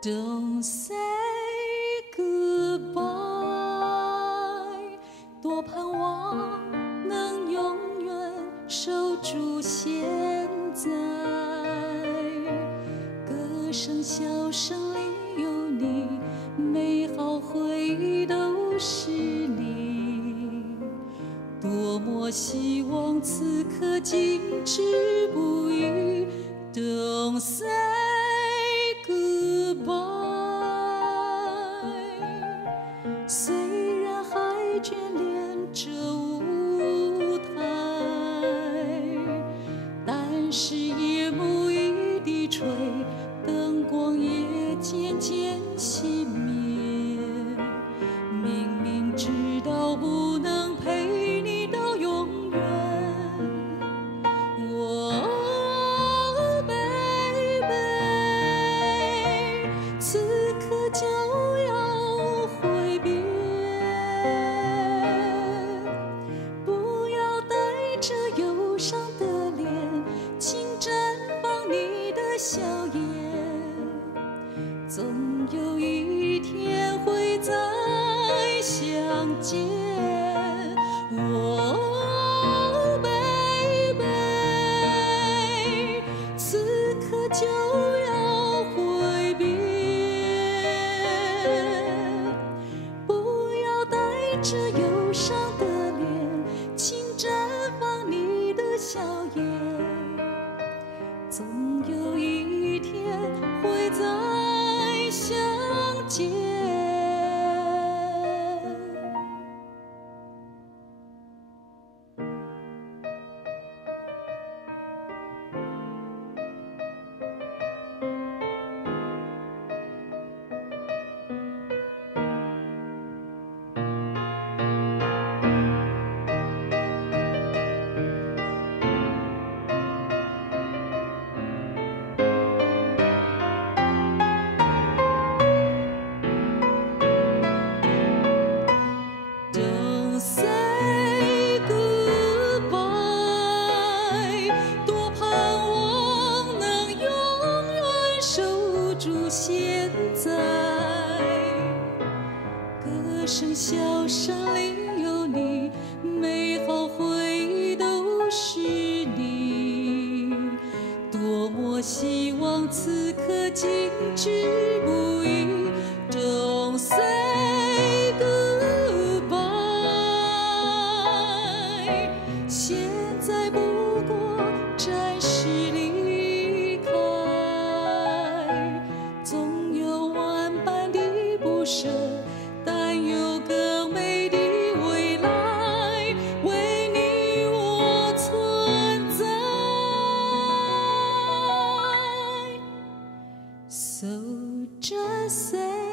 Don't say goodbye， 多盼望能永远守住现在。歌声笑声里有你，美好回忆都是你。多么希望此刻静止不语。Don't say goodbye， 虽然还眷恋着舞台，但是夜幕一低垂，灯光也渐渐熄灭。明明知道不能陪你到永远，此刻就要挥别，不要带着忧伤的脸，请绽放你的笑颜，总有一天会再相见。baby， 此刻就要挥别，不要带着忧伤的脸，请绽放你的笑颜，总有一天会再相见。Don't say goodbye， 多盼望能永远守住现在。歌声笑声里有你，美好回忆都是你。多么希望此刻静止不语。Don't say goodbye， 现在不过暂时离开，总有万般的不舍，但有更美的未来为你我存在。So just say